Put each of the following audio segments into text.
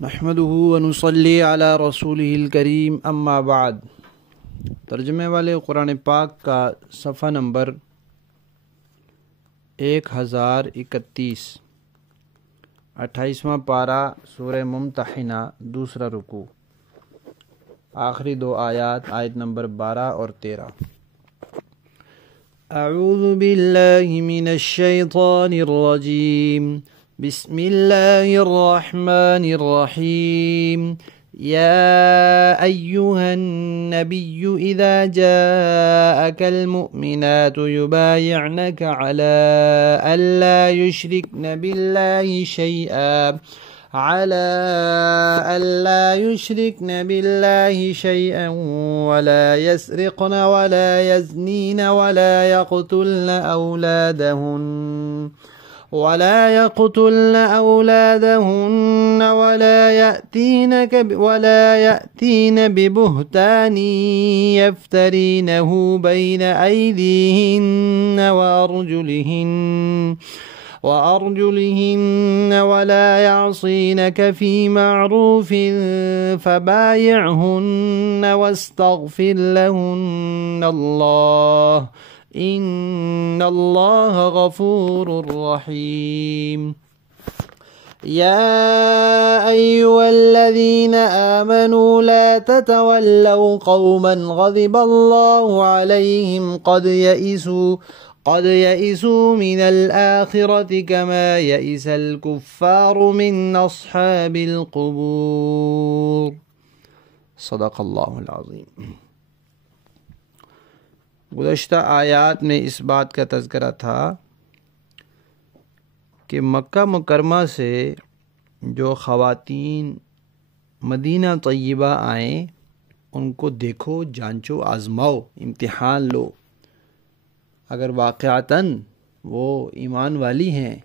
نحمده ونصلي على رسوله الكريم اما بعد۔ ترجمے والے قرآن پاک کا صفحہ نمبر 1031، 28واں پارہ سورہ ممتحنہ، دوسرا رکوع، آخری دو آیات، آیت نمبر 12 اور 13۔ اعوذ باللہ من الشیطان الرجیم، بسم اللہ الرحمن الرحیم۔ يا أيها النبي إذا جاءك المؤمنات يبايعنك على ألا يشركن بالله شيئا ولا يسرقن ولا يزنين ولا يقتلن أولادهن ولا يأتين ببهتان يفترينه بين أيديهن وأرجلهن ولا يعصينك في معروف فبايعهن واستغفر لهن الله إن الله غفور رحيم۔ يا أيها الذين آمنوا لا تتولوا قوما غضب الله عليهم قد يئسوا من الآخرة كما يئس الكفار من أصحاب القبور۔ صدق اللہ العظیم۔ گزشتہ آیات میں اس بات کا تذکرہ تھا کہ مکہ مکرمہ سے جو خواتین مدینہ طیبہ آئیں ان کو دیکھو، جانچو، آزماؤ، امتحان لو۔ اگر واقعتاً وہ ایمان والی ہیں،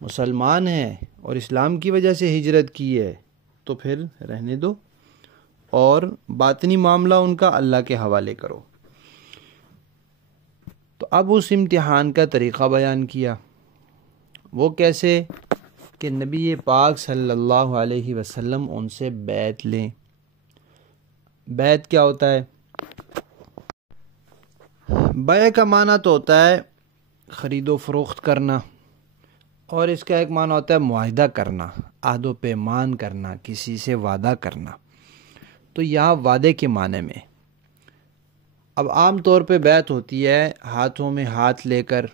مسلمان ہیں اور اسلام کی وجہ سے ہجرت کی ہے تو پھر رہنے دو، اور باطنی معاملہ ان کا اللہ کے حوالے کرو۔ تو اب اس امتحان کا طریقہ بیان کیا، وہ کیسے کہ نبی پاک صلی اللہ علیہ وسلم ان سے بیعت لیں۔ بیعت کیا ہوتا ہے؟ بیع کا معنی تو ہوتا ہے خرید و فروخت کرنا، اور اس کا ایک معنی ہوتا ہے معاہدہ کرنا، عہد و پیمان کرنا، کسی سے وعدہ کرنا۔ تو یہاں وعدے کے معنی میں اب عام طور پہ بیعت ہوتی ہے ہاتھوں میں ہاتھ لے کر،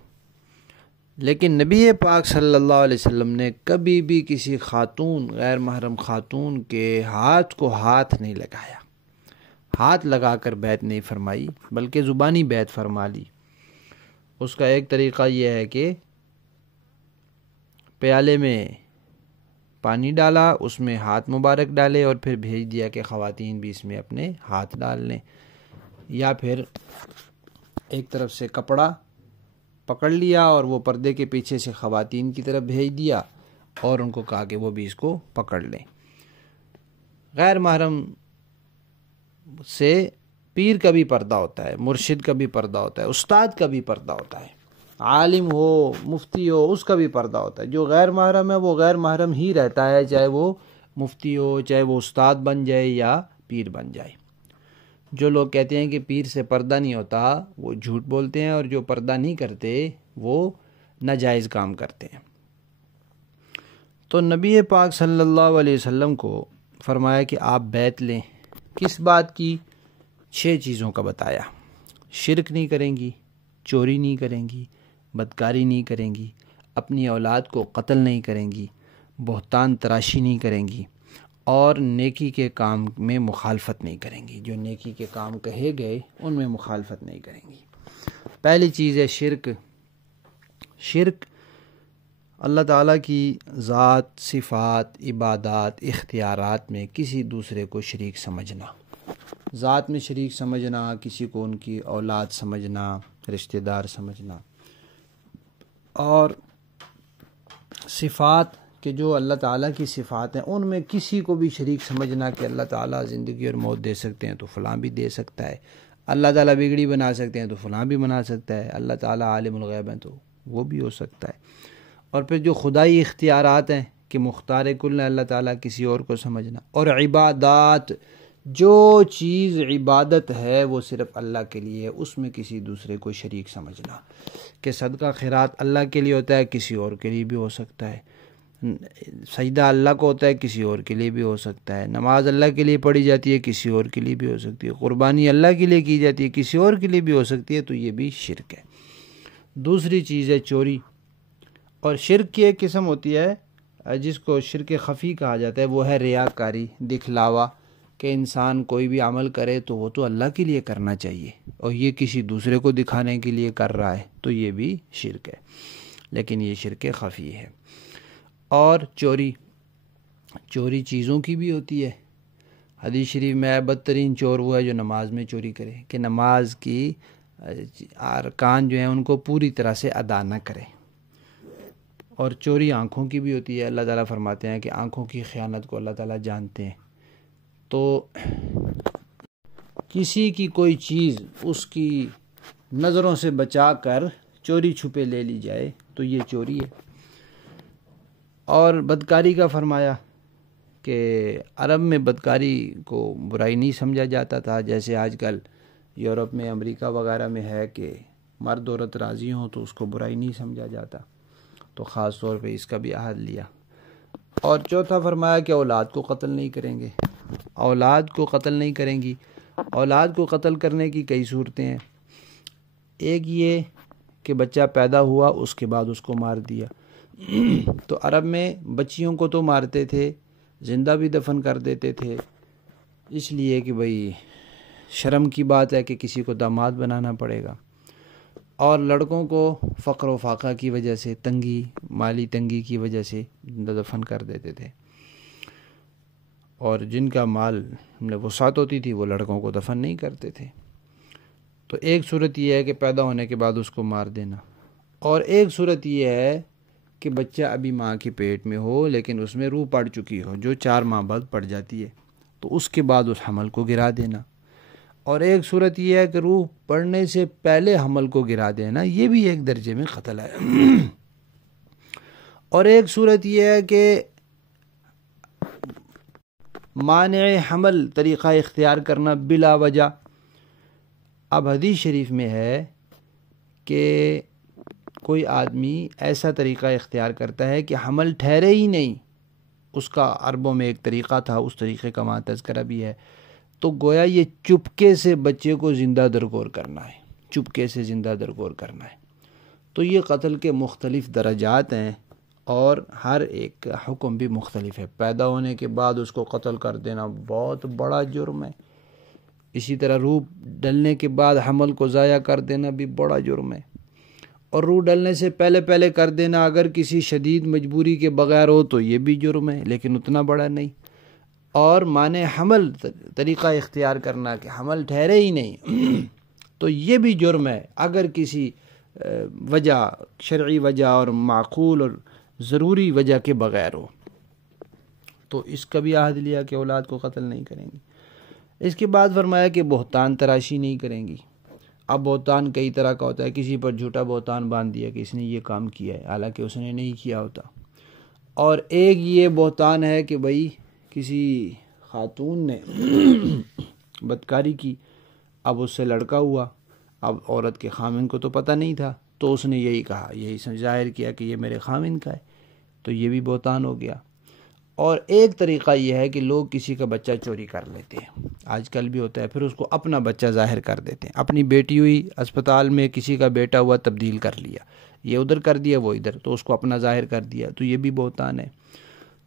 لیکن نبی پاک صلی اللہ علیہ وسلم نے کبھی بھی کسی خاتون، غیر محرم خاتون کے ہاتھ کو ہاتھ نہیں لگایا، ہاتھ لگا کر بیعت نہیں فرمائی، بلکہ زبانی بیعت فرما لی۔ اس کا ایک طریقہ یہ ہے کہ پیالے میں پانی ڈالا، اس میں ہاتھ مبارک ڈالے اور پھر بھیج دیا کہ خواتین بھی اس میں اپنے ہاتھ ڈال لیں، یا پھر ایک طرف سے کپڑا پکڑ لیا اور وہ پردے کے پیچھے سے خواتین کی طرف بھیج دیا اور ان کو کہا کہ وہ بھی اس کو پکڑ لیں۔ غیر محرم سے پیر کا بھی پردہ ہوتا ہے، مرشد کا بھی پردہ ہوتا ہے، استاد کا بھی پردہ ہوتا ہے، عالم ہو، مفتی ہو، اس کا بھی پردہ ہوتا ہے۔ جو غیر محرم ہے وہ غیر محرم ہی رہتا ہے، چاہے وہ مفتی ہو، چاہے وہ استاد بن جائے یا پیر بن جائے۔ جو لوگ کہتے ہیں کہ پیر سے پردہ نہیں ہوتا وہ جھوٹ بولتے ہیں، اور جو پردہ نہیں کرتے وہ ناجائز کام کرتے ہیں۔ تو نبی پاک صلی اللہ علیہ وسلم کو فرمایا کہ آپ بیعت لیں۔ کس بات کی؟ 6 چیزوں کا بتایا۔ شرک نہیں کریں گی، چوری نہیں کریں گی، بدکاری نہیں کریں گی، اپنی اولاد کو قتل نہیں کریں گی، بہتان تراشی نہیں کریں گی، اور نیکی کے کام میں مخالفت نہیں کریں گی۔ جو نیکی کے کام کہے گئے ان میں مخالفت نہیں کریں گی۔ پہلی چیز ہے شرک۔ شرک اللہ تعالیٰ کی ذات، صفات، عبادات، اختیارات میں کسی دوسرے کو شریک سمجھنا۔ ذات میں شریک سمجھنا، کسی کو ان کی اولاد سمجھنا، رشتہ دار سمجھنا، اور صفات کہ جو اللہ تعالیٰ کی صفات ہیں ان میں کسی کو بھی شریک سمجھنا کہ اللہ تعالیٰ زندگی اور موت دے سکتے ہیں تو فلاں بھی دے سکتا ہے، اللہ تعالیٰ بگڑی بنا سکتے ہیں تو فلاں بھی بنا سکتا ہے، اللہ تعالیٰ عالم الغیب ہیں تو وہ بھی ہو سکتا ہے۔ اور پھر جو خدائی اختیارات ہیں کہ مختار کل نے اللہ تعالیٰ کسی اور کو سمجھنا، اور عبادات، جو چیز عبادت ہے وہ صرف اللہ کے لیے ہے، اس میں کسی دوسرے کو شریک سمجھنا، کہ صدقہ خیرات اللہ کے لیے ہوتا ہے، کسی اور کے لیے بھی ہو سکتا ہے، سجدہ اللہ کو ہوتا ہے، کسی اور کے لیے بھی ہو سکتا ہے، نماز اللہ کے لیے پڑھی جاتی ہے، کسی اور کے لیے بھی ہو سکتی ہے، قربانی اللہ کے لیے کی جاتی ہے، کسی اور کے لیے بھی ہو سکتی ہے، تو یہ بھی شرک ہے۔ دوسری چیز ہے چوری، اور شرک کی ایک قسم ہوتی ہے جس کو شرک خفی کہا جاتا ہے، وہ ہے ریاکاری، دکھلاوا، کہ انسان کوئی بھی عمل کرے تو وہ تو اللہ کے لیے کرنا چاہیے اور یہ کسی دوسرے کو دکھانے کے لیے کر رہا ہے، تو یہ بھی شرک ہے، لیکن یہ شرک خفی ہے۔ اور چوری چیزوں کی بھی ہوتی ہے۔ حدیث شریف میں بدترین چور وہ ہے جو نماز میں چوری کرے، کہ نماز کی ارکان جو ہیں ان کو پوری طرح سے ادا نہ کرے۔ اور چوری آنکھوں کی بھی ہوتی ہے۔ اللہ تعالیٰ فرماتے ہیں کہ آنکھوں کی خیانت کو اللہ تعالیٰ جانتے ہیں، تو کسی کی کوئی چیز اس کی نظروں سے بچا کر چوری چھپے لے لی جائے تو یہ چوری ہے۔ اور بدکاری کا فرمایا کہ عرب میں بدکاری کو برائی نہیں سمجھا جاتا تھا، جیسے آج کل یورپ میں، امریکہ وغیرہ میں ہے کہ مرد عورت راضی ہوں تو اس کو برائی نہیں سمجھا جاتا، تو خاص طور پہ اس کا بھی عہد لیا۔ اور چوتھا فرمایا کہ اولاد کو قتل نہیں کریں گے، اولاد کو قتل نہیں کریں گی۔ اولاد کو قتل کرنے کی کئی صورتیں ہیں۔ ایک یہ کہ بچہ پیدا ہوا اس کے بعد اس کو مار دیا، تو عرب میں بچیوں کو تو مارتے تھے، زندہ بھی دفن کر دیتے تھے، اس لیے کہ بھئی شرم کی بات ہے کہ کسی کو داماد بنانا پڑے گا، اور لڑکوں کو فقر و فاقہ کی وجہ سے، تنگی، مالی تنگی کی وجہ سے زندہ دفن کر دیتے تھے، اور جن کا مال میں وسعت ہوتی تھی وہ لڑکوں کو دفن نہیں کرتے تھے۔ تو ایک صورت یہ ہے کہ پیدا ہونے کے بعد اس کو مار دینا، اور ایک صورت یہ ہے کہ بچہ ابھی ماں کے پیٹ میں ہو لیکن اس میں روح پڑ چکی ہو، جو 4 ماہ بعد پڑ جاتی ہے، تو اس کے بعد اس حمل کو گرا دینا۔ اور ایک صورت یہ ہے کہ روح پڑنے سے پہلے حمل کو گرا دینا، یہ بھی ایک درجے میں قتل ہے۔ اور ایک صورت یہ ہے کہ مانع حمل طریقہ اختیار کرنا بلا وجہ۔ اب حدیث شریف میں ہے کہ کوئی آدمی ایسا طریقہ اختیار کرتا ہے کہ حمل ٹھہرے ہی نہیں، اس کا عربوں میں ایک طریقہ تھا، اس طریقے کا وہاں تذکرہ بھی ہے، تو گویا یہ چپکے سے بچے کو زندہ درگور کرنا ہے، چپکے سے زندہ درگور کرنا ہے۔ تو یہ قتل کے مختلف درجات ہیں اور ہر ایک کا حکم بھی مختلف ہے۔ پیدا ہونے کے بعد اس کو قتل کر دینا بہت بڑا جرم ہے، اسی طرح روح ڈلنے کے بعد حمل کو ضائع کر دینا بھی بڑا جرم ہے، اور روح ڈلنے سے پہلے کر دینا اگر کسی شدید مجبوری کے بغیر ہو تو یہ بھی جرم ہے، لیکن اتنا بڑا نہیں۔ اور معنی حمل طریقہ اختیار کرنا کہ حمل ٹھہرے ہی نہیں تو یہ بھی جرم ہے اگر کسی وجہ، شرعی وجہ اور معقول اور ضروری وجہ کے بغیر ہو، تو اس کا بھی عہد لیا کہ اولاد کو قتل نہیں کریں گی۔ اس کے بعد فرمایا کہ بہتان تراشی نہیں کریں گی۔ اب بہتان کئی طرح کا ہوتا ہے، کسی پر جھوٹا بہتان باندھ دیا کہ اس نے یہ کام کیا ہے حالانکہ اس نے نہیں کیا ہوتا، اور ایک یہ بہتان ہے کہ بھئی کسی خاتون نے بدکاری کی، اب اس سے لڑکا ہوا، اب عورت کے خامن کو تو پتہ نہیں تھا، تو اس نے یہی کہا، یہی ظاہر کیا کہ یہ میرے خامن کا ہے، تو یہ بھی بہتان ہو گیا۔ اور ایک طریقہ یہ ہے کہ لوگ کسی کا بچہ چوری کر لیتے ہیں، آج کل بھی ہوتا ہے، پھر اس کو اپنا بچہ ظاہر کر دیتے ہیں، اپنی بیٹی ہوئی اسپتال میں کسی کا بیٹا ہوا تبدیل کر لیا، یہ ادھر کر دیا وہ ادھر، تو اس کو اپنا ظاہر کر دیا، تو یہ بھی بہتان ہے۔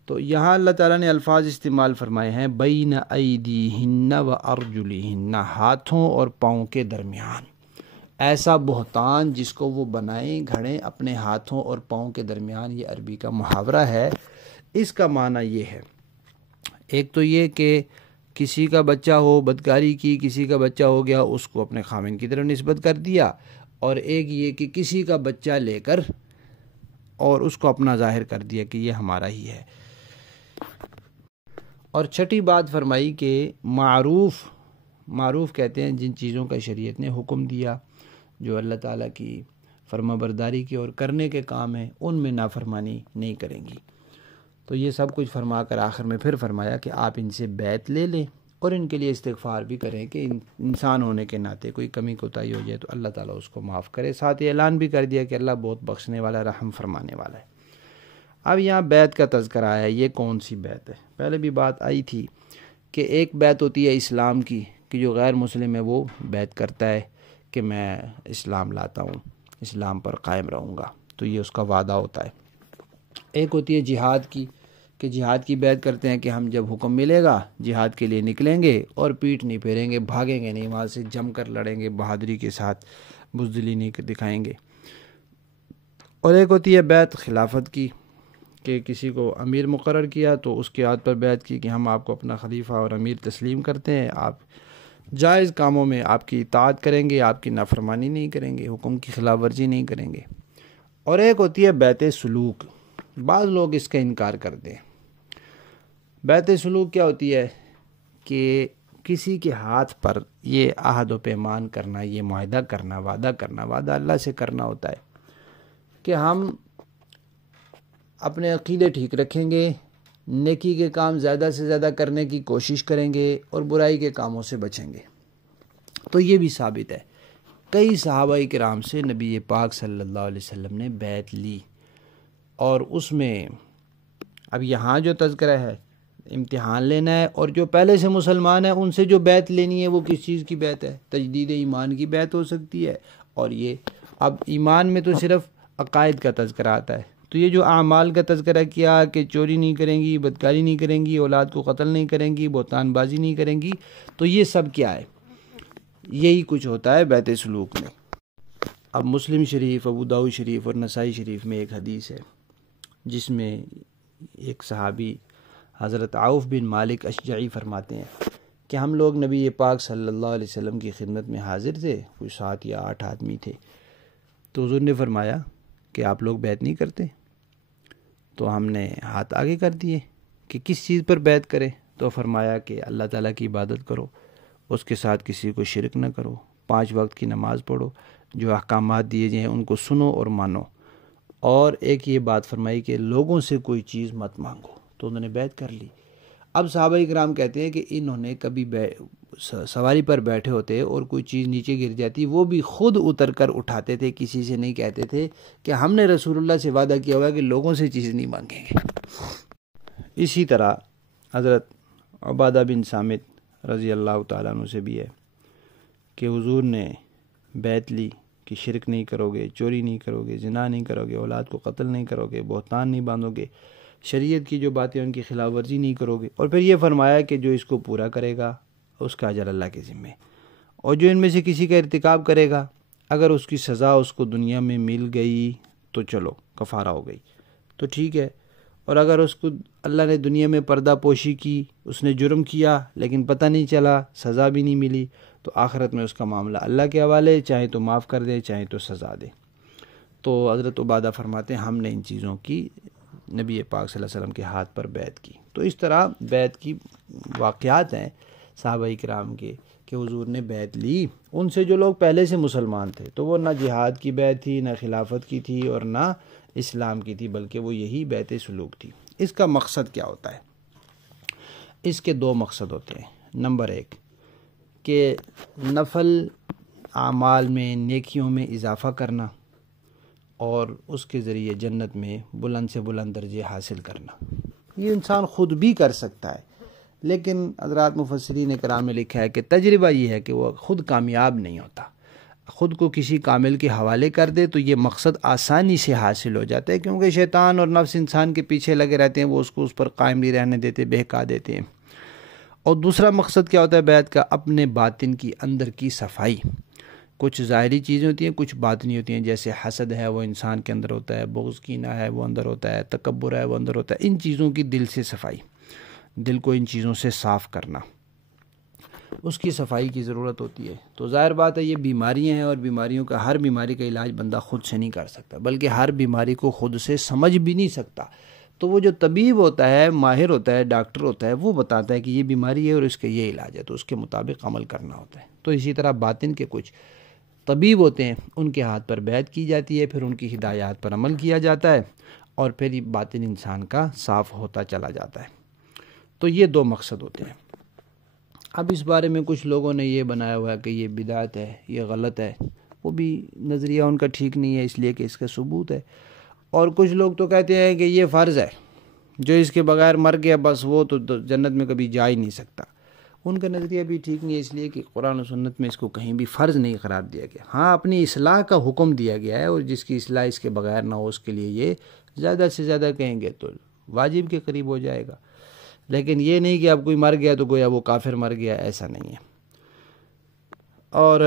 تو یہاں اللہ تعالیٰ نے الفاظ استعمال فرمائے ہیں بین ایدیہن و ارجلہن، ہاتھوں اور پاؤں کے درمیان، ایسا بہتان جس کو وہ بنائیں گھڑیں اپنے ہاتھوں اور پاؤں کے درمیان، یہ عربی کا محاورہ ہے۔ اس کا معنی یہ ہے، ایک تو یہ کہ کسی کا بچہ ہو، بدکاری کی، کسی کا بچہ ہو گیا، اس کو اپنے خامن کی طرف نسبت کر دیا، اور ایک یہ کہ کسی کا بچہ لے کر اور اس کو اپنا ظاہر کر دیا کہ یہ ہمارا ہی ہے۔ اور چھٹی بات فرمائی کہ معروف کہتے ہیں جن چیزوں کا شریعت نے حکم دیا، جو اللہ تعالیٰ کی فرما برداری کے اور کرنے کے کام ہیں، ان میں نافرمانی نہیں کریں گی۔ تو یہ سب کچھ فرما کر آخر میں پھر فرمایا کہ آپ ان سے بیعت لے لیں اور ان کے لیے استغفار بھی کریں کہ انسان ہونے کے ناطے کوئی کمی کوتاہی ہو جائے تو اللہ تعالیٰ اس کو معاف کرے. ساتھ یہ اعلان بھی کر دیا کہ اللہ بہت بخشنے والا رحم فرمانے والا ہے. اب یہاں بیعت کا تذکرہ آیا. یہ کون سی بیعت ہے؟ پہلے بھی بات آئی تھی کہ ایک بیعت ہوتی ہے اسلام کی کہ جو غیر مسلم ہے وہ بیعت کرتا ہے کہ میں اسلام لاتا ہوں، اسلام پر قائم رہوں گا، تو یہ اس کا وعدہ ہوتا ہے. ایک ہوتی ہے جہاد کی کہ جہاد کی بیعت کرتے ہیں کہ ہم جب حکم ملے گا جہاد کے لیے نکلیں گے اور پیٹ نہیں پھیریں گے، بھاگیں گے نہیں، وہاں سے جم کر لڑیں گے، بہادری کے ساتھ بزدلی نہیں دکھائیں گے. اور ایک ہوتی ہے بیعت خلافت کی کہ کسی کو امیر مقرر کیا تو اس کی یاد پر بیعت کی کہ ہم آپ کو اپنا خلیفہ اور امیر تسلیم کرتے ہیں، آپ جائز کاموں میں آپ کی اطاعت کریں گے، آپ کی نافرمانی نہیں کریں گے، حکم کی خلاف ورزی نہیں کریں گے. اور ایک ہوتی ہے بیعت سلوک. بعض لوگ اس کا انکار کرتے ہیں. بیعت سلوک کیا ہوتی ہے کہ کسی کے ہاتھ پر یہ عہد و پیمان کرنا، یہ معاہدہ کرنا، وعدہ اللہ سے کرنا ہوتا ہے کہ ہم اپنے عقیدے ٹھیک رکھیں گے، نیکی کے کام زیادہ سے زیادہ کرنے کی کوشش کریں گے اور برائی کے کاموں سے بچیں گے. تو یہ بھی ثابت ہے. کئی صحابہ کرام سے نبی پاک صلی اللہ علیہ وسلم نے بیعت لی، اور اس میں اب یہاں جو تذکرہ ہے امتحان لینا ہے، اور جو پہلے سے مسلمان ہیں ان سے جو بیعت لینی ہے وہ کس چیز کی بیعت ہے؟ تجدید ایمان کی بیعت ہو سکتی ہے. اور یہ اب ایمان میں تو صرف عقائد کا تذکرہ آتا ہے، تو یہ جو اعمال کا تذکرہ کیا کہ چوری نہیں کریں گی، بدکاری نہیں کریں گی، اولاد کو قتل نہیں کریں گی، بہتان بازی نہیں کریں گی، تو یہ سب کیا ہے؟ یہی کچھ ہوتا ہے بیعت سلوک میں. اب مسلم شریف، ابو داؤد شریف اور نسائی شریف میں ایک حدیث ہے جس میں ایک صحابی حضرت عوف بن مالک اشجعی فرماتے ہیں کہ ہم لوگ نبی پاک صلی اللہ علیہ وسلم کی خدمت میں حاضر تھے، کوئی 7 یا 8 آدمی تھے. تو حضور نے فرمایا کہ آپ لوگ بیعت نہیں کرتے؟ تو ہم نے ہاتھ آگے کر دیے کہ کس چیز پر بیعت کریں؟ تو فرمایا کہ اللہ تعالیٰ کی عبادت کرو، اس کے ساتھ کسی کو شرک نہ کرو، 5 وقت کی نماز پڑھو، جو احکامات دیے جائیں ان کو سنو اور مانو، اور ایک یہ بات فرمائی کہ لوگوں سے کوئی چیز مت مانگو. تو انہوں نے بیعت کر لی. اب صحابہ کرام کہتے ہیں کہ انہوں نے کبھی سواری پر بیٹھے ہوتے اور کوئی چیز نیچے گر جاتی، وہ بھی خود اتر کر اٹھاتے تھے، کسی سے نہیں کہتے تھے کہ ہم نے رسول اللہ سے وعدہ کیا ہوا کہ لوگوں سے چیز نہیں مانگیں گے. اسی طرح حضرت عبادہ بن صامت رضی اللہ تعالیٰ عنہ سے بھی ہے کہ حضور نے بیعت لی کہ شرک نہیں کرو گے، چوری نہیں کرو گے، زنا نہیں کرو گے، اولاد کو قتل نہیں کرو گے، بہتان نہیں باندھو گے، شریعت کی جو باتیں ان کی خلاف ورزی نہیں کرو گے. اور پھر یہ فرمایا کہ جو اس کو پورا کرے گا اس کا اجر اللہ کے ذمے، اور جو ان میں سے کسی کا ارتکاب کرے گا اگر اس کی سزا اس کو دنیا میں مل گئی تو چلو کفارہ ہو گئی تو ٹھیک ہے، اور اگر اس کو اللہ نے دنیا میں پردہ پوشی کی، اس نے جرم کیا لیکن پتہ نہیں چلا، سزا بھی نہیں ملی، تو آخرت میں اس کا معاملہ اللہ کے حوالے، چاہے تو معاف کر دے چاہے تو سزا دے. تو حضرت عبادہ فرماتے ہیں ہم نے ان چیزوں کی نبی پاک صلی اللہ علیہ وسلم کے ہاتھ پر بیعت کی. تو اس طرح بیعت کی واقعات ہیں صحابہ کرام کے کہ حضور نے بیعت لی ان سے جو لوگ پہلے سے مسلمان تھے. تو وہ نہ جہاد کی بیعت تھی، نہ خلافت کی تھی، اور نہ اسلام کی تھی، بلکہ وہ یہی بیعت سلوک تھی. اس کا مقصد کیا ہوتا ہے؟ اس کے 2 مقصد ہوتے ہیں. نمبر 1 کہ نفل اعمال میں، نیکیوں میں اضافہ کرنا، اور اس کے ذریعے جنت میں بلند سے بلند درجے حاصل کرنا. یہ انسان خود بھی کر سکتا ہے، لیکن حضرات مفسرین کرام نے لکھا ہے کہ تجربہ یہ ہے کہ وہ خود کامیاب نہیں ہوتا. خود کو کسی کامل کے حوالے کر دے تو یہ مقصد آسانی سے حاصل ہو جاتا ہے، کیونکہ شیطان اور نفس انسان کے پیچھے لگے رہتے ہیں، وہ اس کو اس پر قائم نہیں رہنے دیتے، بہکا دیتے ہیں. اور دوسرا مقصد کیا ہوتا ہے بیعت کا؟ اپنے باطن کی، اندر کی صفائی. کچھ ظاہری چیزیں ہوتی ہیں، کچھ باطنی ہوتی ہیں، جیسے حسد ہے وہ انسان کے اندر ہوتا ہے، بغض کینہ ہے وہ اندر ہوتا ہے، تکبر ہے وہ اندر ہوتا ہے. ان چیزوں کی دل سے صفائی، دل کو ان چیزوں سے صاف کرنا، اس کی صفائی کی ضرورت ہوتی ہے. تو ظاہر بات ہے یہ بیماریاں ہیں، اور بیماریوں کا، ہر بیماری کا علاج بندہ خود سے نہیں کر سکتا، بلکہ ہر بیماری کو خود سے سمجھ بھی نہیں سکتا. تو وہ جو طبیب ہوتا ہے، ماہر ہوتا ہے، ڈاکٹر ہوتا ہے، وہ بتاتا ہے کہ یہ بیماری ہے اور اس کا یہ علاج ہے، تو اس کے مطابق عمل کرنا ہوتا ہے. تو اسی طرح باطن کے کچھ طبیب ہوتے ہیں، ان کے ہاتھ پر بیعت کی جاتی ہے، پھر ان کی ہدایات پر عمل کیا جاتا ہے، اور پھر یہ باطن انسان کا صاف ہوتا چلا جاتا ہے۔ تو یہ دو مقصد ہوتے ہیں۔ اب اس بارے میں کچھ لوگوں نے یہ بنایا ہوا ہے کہ یہ بدعت ہے، یہ غلط ہے، وہ بھی نظریہ ان کا ٹھیک نہیں ہے، اس لیے کہ اس کا ثبوت ہے۔ اور کچھ لوگ تو کہتے ہیں کہ یہ فرض ہے، جو اس کے بغیر مر گیا بس وہ تو جنت میں کبھی جا ہی نہیں سکتا۔ ان کا نظریہ بھی ٹھیک نہیں ہے، اس لیے کہ قرآن و سنت میں اس کو کہیں بھی فرض نہیں قرار دیا گیا۔ ہاں اپنی اصلاح کا حکم دیا گیا ہے، اور جس کی اصلاح اس کے بغیر نہ ہو اس کے لیے یہ زیادہ سے زیادہ کہیں گے تو واجب کے قریب ہو جائے گا، لیکن یہ نہیں کہ اب کوئی مر گیا تو گویا وہ کافر مر گیا، ایسا نہیں ہے۔ اور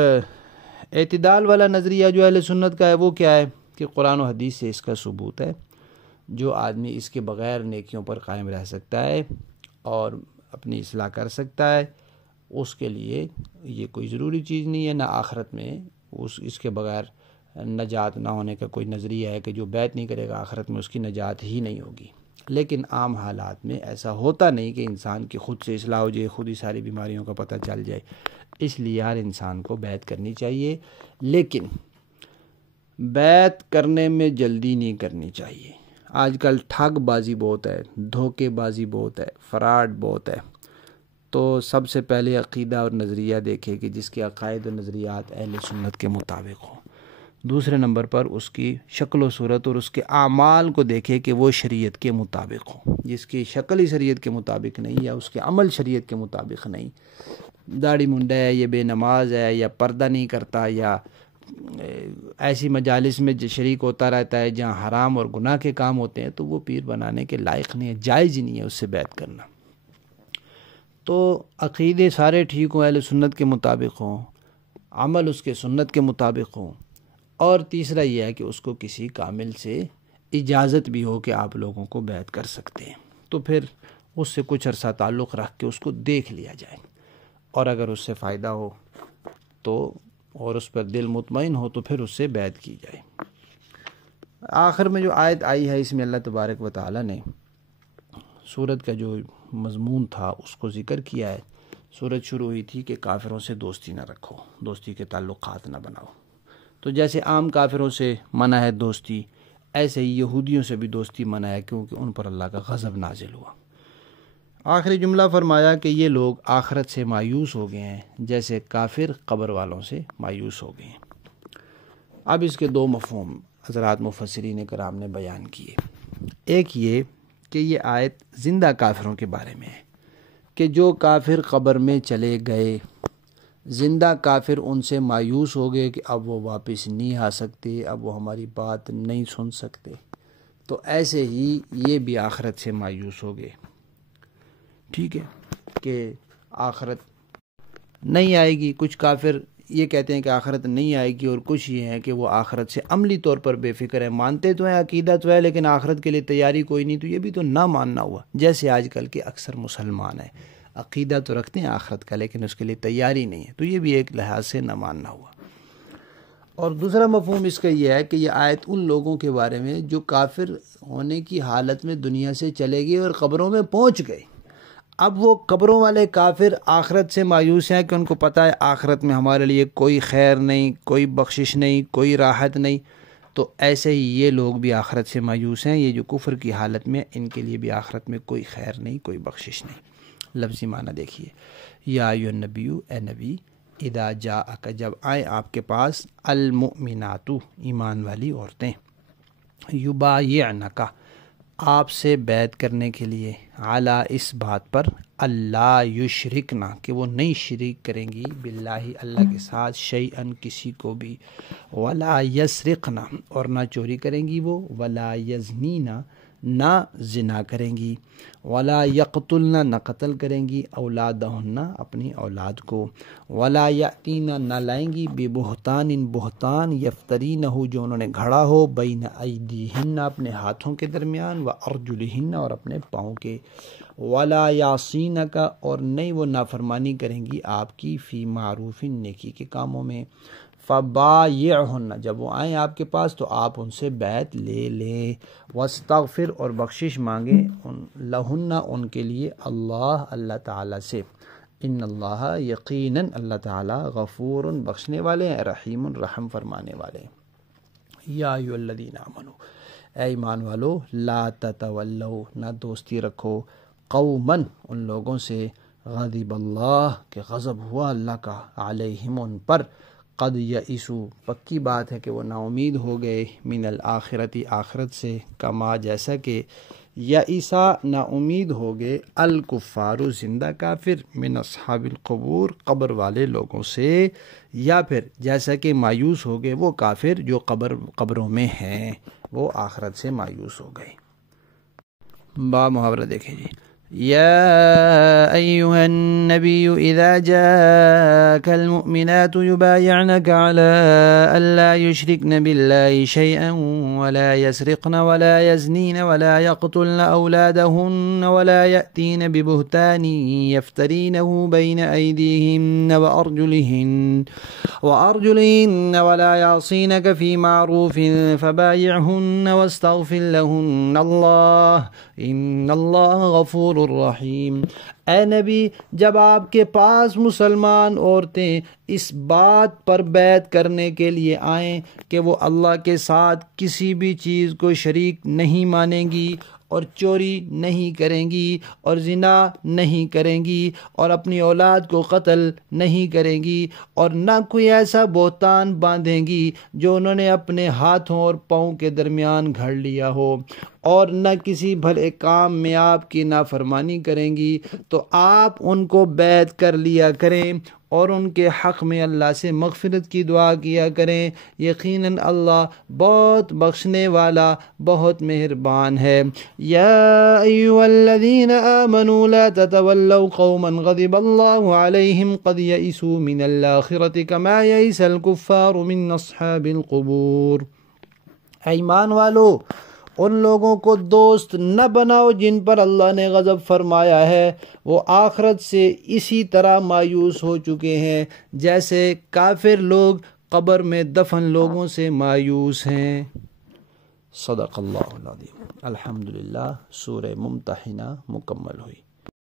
اعتدال والا نظریہ جو اہل سنت کا ہے وہ کیا ہے کہ قرآن و حدیث سے اس کا ثبوت ہے، جو آدمی اس کے بغیر نیکیوں پر قائم رہ سکتا ہے اور اپنی اصلاح کر سکتا ہے، اس کے لیے یہ کوئی ضروری چیز نہیں ہے، نہ آخرت میں اس کے بغیر نجات نہ ہونے کا کوئی نظریہ ہے کہ جو بیعت نہیں کرے گا آخرت میں اس کی نجات ہی نہیں ہوگی۔ لیکن عام حالات میں ایسا ہوتا نہیں کہ انسان کی خود سے اصلاح ہو جائے، خود ہی ساری بیماریوں کا پتہ چل جائے، اس لیے ہر انسان کو بیعت کرنی چاہیے، لیکن بیعت کرنے میں جلدی نہیں کرنی چاہیے۔ آج کل ٹھگ بازی بہت ہے، دھوکے بازی بہت ہے، فراڈ بہت ہے۔ تو سب سے پہلے عقیدہ اور نظریہ دیکھے کہ جس کے عقائد و نظریات اہل سنت کے مطابق ہوں۔ دوسرے نمبر پر اس کی شکل و صورت اور اس کے اعمال کو دیکھے کہ وہ شریعت کے مطابق ہوں۔ جس کی شکل ہی شریعت کے مطابق نہیں یا اس کے عمل شریعت کے مطابق نہیں، داڑھی منڈا ہے، یہ بے نماز ہے، یا پردہ نہیں کرتا، یا ایسی مجالس میں شریک ہوتا رہتا ہے جہاں حرام اور گناہ کے کام ہوتے ہیں، تو وہ پیر بنانے کے لائق نہیں ہے، جائز ہی نہیں ہے اس سے بیعت کرنا۔ تو عقیدے سارے ٹھیک ہوں، اہل سنت کے مطابق ہوں، عمل اس کے سنت کے مطابق ہوں، اور تیسرا یہ ہے کہ اس کو کسی کامل سے اجازت بھی ہو کہ آپ لوگوں کو بیعت کر سکتے ہیں، تو پھر اس سے کچھ عرصہ تعلق رکھ کے اس کو دیکھ لیا جائے، اور اگر اس سے فائدہ ہو تو اور اس پر دل مطمئن ہو تو پھر اس سے بیعت کی جائے۔ آخر میں جو آیت آئی ہے اس میں اللہ تبارک و تعالی نے سورت کا جو مضمون تھا اس کو ذکر کیا ہے۔ سورت شروع ہوئی تھی کہ کافروں سے دوستی نہ رکھو، دوستی کے تعلقات نہ بناؤ۔ تو جیسے عام کافروں سے منع ہے دوستی، ایسے ہی یہودیوں سے بھی دوستی منع ہے، کیونکہ ان پر اللہ کا غضب نازل ہوا۔ آخری جملہ فرمایا کہ یہ لوگ آخرت سے مایوس ہو گئے ہیں جیسے کافر قبر والوں سے مایوس ہو گئے ہیں۔ اب اس کے دو مفہوم حضرات مفسرین کرام نے بیان کیے۔ ایک یہ کہ یہ آیت زندہ کافروں کے بارے میں ہے کہ جو کافر قبر میں چلے گئے، زندہ کافر ان سے مایوس ہو گئے کہ اب وہ واپس نہیں آ سکتے، اب وہ ہماری بات نہیں سن سکتے، تو ایسے ہی یہ بھی آخرت سے مایوس ہو گئے۔ ٹھیک ہے کہ آخرت نہیں آئے گی۔ کچھ کافر یہ کہتے ہیں کہ آخرت نہیں آئے گی، اور کچھ یہ ہیں کہ وہ آخرت سے عملی طور پر بے فکر ہے، مانتے تو ہیں، عقیدہ تو ہے، لیکن آخرت کے لیے تیاری کوئی نہیں، تو یہ بھی تو نہ ماننا ہوا۔ جیسے آج کل کے اکثر مسلمان ہیں، عقیدہ تو رکھتے ہیں آخرت کا، لیکن اس کے لیے تیاری نہیں ہے، تو یہ بھی ایک لحاظ سے نہ ماننا ہوا۔ اور دوسرا مفہوم اس کا یہ ہے کہ یہ آیت ان لوگوں کے بارے میں جو کافر ہونے کی حالت میں دنیا سے چلے گئے اور قبروں میں پہنچ گئے۔ اب وہ قبروں والے کافر آخرت سے مایوس ہیں کہ ان کو پتہ ہے آخرت میں ہمارے لیے کوئی خیر نہیں، کوئی بخشش نہیں، کوئی راحت نہیں، تو ایسے ہی یہ لوگ بھی آخرت سے مایوس ہیں۔ یہ جو کفر کی حالت میں، ان کے لیے بھی آخرت میں کوئی خیر نہیں، کوئی بخشش نہیں۔ لفظی معنی دیکھیے، یا ایھا النبی، اے نبی، اذا جاءک، جب آئے آپ کے پاس، المؤمنات، ایمان والی عورتیں، یبایعنک، آپ سے بیعت کرنے کے لیے، علی، اس بات پر، اللہ یشرکنا، کہ وہ نہیں شریک کریں گی، باللہ، اللہ کے ساتھ، شیئن، کسی کو بھی، ولا یسرقنا، اور نہ چوری کریں گی وہ، ولا یزنینا، نہ زنا کریں گی، ولا یقتلنا، نہ قتل کریں گی، اولادہن، اپنی اولاد کو، ولا یاتینا، نہ لائیں گی، ببہتان، بہتان، یفترینہ، جو انہوں نے گھڑا ہو، بین ایدیہن، اپنے ہاتھوں کے درمیان، و ارجلہن، اور اپنے پاؤں کے، ولا یعصینک، اور نہیں وہ نافرمانی کریں گی آپ کی، فی معروف، نیکی کے کاموں میں، فبایعہن، جب وہ آئیں آپ کے پاس تو آپ ان سے بیعت لے لیں، واستغفر، اور بخشش مانگیں، لہن، ان کے لیے، اللہ تعالیٰ سے، ان اللہ، یقیناً اللہ تعالیٰ، غفور، بخشنے والے ہیں، رحیم، رحم فرمانے والے ہیں۔ یا ایھا الذین آمنوا، اے ایمان والو لا تتولو نہ دوستی رکھو قومن ان لوگوں سے غضب اللہ کہ غضب ہوا اللہ کا علیہم ان پر قد یئسوا پکی بات ہے کہ وہ نا امید ہو گئے من الآخرتی آخرت سے کما جیسا کہ یئسا نا امید ہو گئے الکفار زندہ کافر من اصحاب القبور قبر والے لوگوں سے یا پھر جیسا کہ مایوس ہو گئے وہ کافر جو قبروں میں ہیں وہ آخرت سے مایوس ہو گئے۔ با محاورہ دیکھیں جی يا أيها النبي إذا جاءك المؤمنات يبايعنك على ألا يشركن بالله شيئا ولا يسرقن ولا يزنين ولا يقتلن أولادهن ولا يأتين ببهتان يفترينه بين أيديهن وأرجلهن ولا يعصينك في معروف فبايعهن واستغفر لهن الله إن الله غفور الرحیم۔ اے نبی جب آپ کے پاس مسلمان عورتیں اس بات پر بیعت کرنے کے لیے آئیں کہ وہ اللہ کے ساتھ کسی بھی چیز کو شریک نہیں مانیں گی اور چوری نہیں کریں گی اور زنا نہیں کریں گی اور اپنی اولاد کو قتل نہیں کریں گی اور نہ کوئی ایسا بہتان باندھیں گی جو انہوں نے اپنے ہاتھوں اور پاؤں کے درمیان گھڑ لیا ہو اور نہ کسی بھلے کام میں آپ کی نافرمانی کریں گی تو آپ ان کو بیعت کر لیا کریں اور ان کے حق میں اللہ سے مغفرت کی دعا کیا کریں، یقیناً اللہ بہت بخشنے والا بہت مہربان ہے۔ یا ایھا الذین آمنوا لا تتولوا قوما غضب اللہ علیہم قد یئسوا من الآخرۃ کما یئس الکفار من اصحاب القبور۔ ایمان والو ان لوگوں کو دوست نہ بناؤ جن پر اللہ نے غضب فرمایا ہے، وہ آخرت سے اسی طرح مایوس ہو چکے ہیں جیسے کافر لوگ قبر میں دفن لوگوں سے مایوس ہیں۔ صدق اللہ العظیم۔ الحمدللہ سورہ ممتحنہ مکمل ہوئی۔